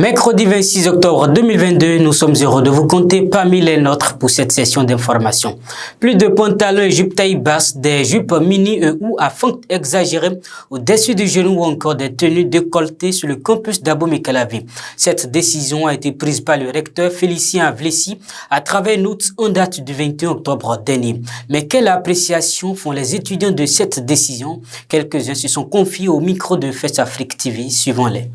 Mercredi 26 octobre 2022, nous sommes heureux de vous compter parmi les nôtres pour cette session d'information. Plus de pantalons et jupes taille basse, des jupes mini ou à fente exagérée au-dessus du genou ou encore des tenues décolletées sur le campus d'Abomey-Calavi. Cette décision a été prise par le recteur Félicien Avlessi à travers une note en date du 21 octobre dernier. Mais quelle appréciation font les étudiants de cette décision? Quelques-uns se sont confiés au micro de Fest Afrique TV, suivant-les.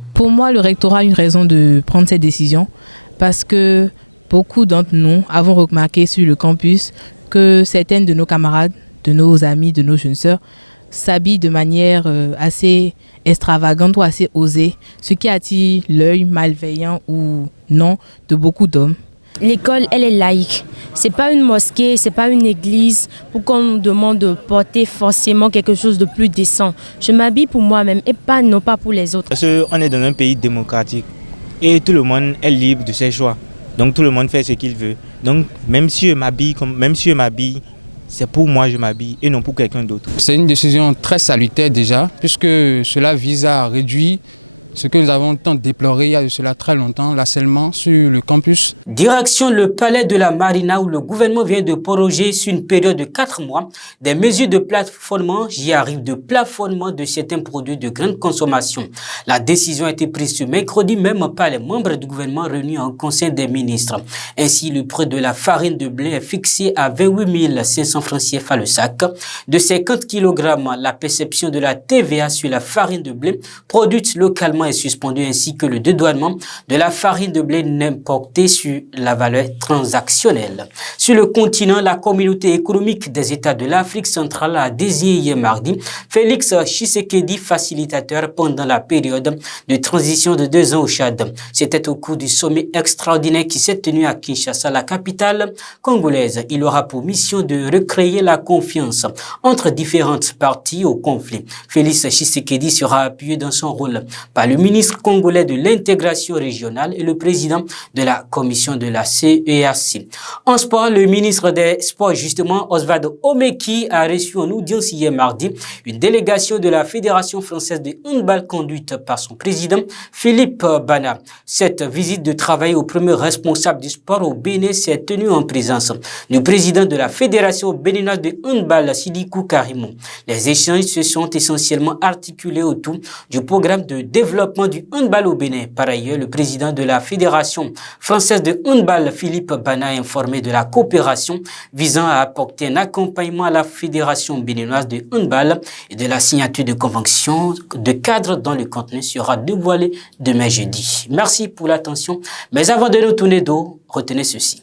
Direction le palais de la Marina où le gouvernement vient de proroger sur une période de 4 mois des mesures de plafonnement, j'y arrive, de plafonnement de certains produits de grande consommation. La décision a été prise ce mercredi même par les membres du gouvernement réunis en conseil des ministres. Ainsi, le prix de la farine de blé est fixé à 28 500 francs CFA le sac. De 50 kg, la perception de la TVA sur la farine de blé produite localement est suspendue ainsi que le dédouanement de la farine de blé importée sur la valeur transactionnelle. Sur le continent, la communauté économique des États de l'Afrique centrale a désigné hier mardi Félix Tshisekedi facilitateur pendant la période de transition de 2 ans au Tchad. C'était au cours du sommet extraordinaire qui s'est tenu à Kinshasa, la capitale congolaise. Il aura pour mission de recréer la confiance entre différentes parties au conflit. Félix Tshisekedi sera appuyé dans son rôle par le ministre congolais de l'intégration régionale et le président de la commission de la CEAC. En sport, le ministre des Sports, justement, Osvaldo Omeki, a reçu en audience hier mardi une délégation de la Fédération française de handball conduite par son président Philippe Bana. Cette visite de travail au premier responsable du sport au Bénin s'est tenue en présence du président de la Fédération béninoise de handball, Sidikou Karimou. Les échanges se sont essentiellement articulés autour du programme de développement du handball au Bénin. Par ailleurs, le président de la Fédération française de handball, Philippe Bana, a informé de la coopération visant à apporter un accompagnement à la Fédération béninoise de handball et de la signature de conventions de cadre dont le contenu sera dévoilé demain jeudi. Merci pour l'attention, mais avant de nous tourner dos, retenez ceci.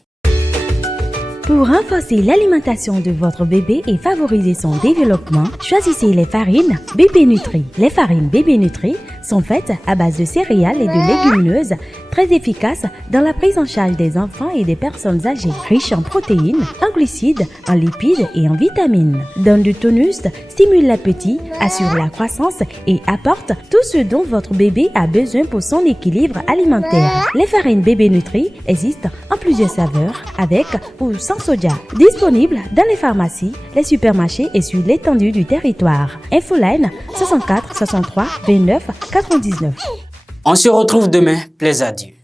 Pour renforcer l'alimentation de votre bébé et favoriser son développement, choisissez les farines Bébé Nutri. Les farines Bébé Nutri sont faites à base de céréales et de légumineuses, très efficaces dans la prise en charge des enfants et des personnes âgées, riches en protéines, en glucides, en lipides et en vitamines. Donne du tonus, stimule l'appétit, assure la croissance et apporte tout ce dont votre bébé a besoin pour son équilibre alimentaire. Les farines Bébé Nutri existent en plusieurs saveurs, avec ou sans soja. Disponible dans les pharmacies, les supermarchés et sur l'étendue du territoire. Infoline 64 63 29 99. On se retrouve demain, plaisir à Dieu.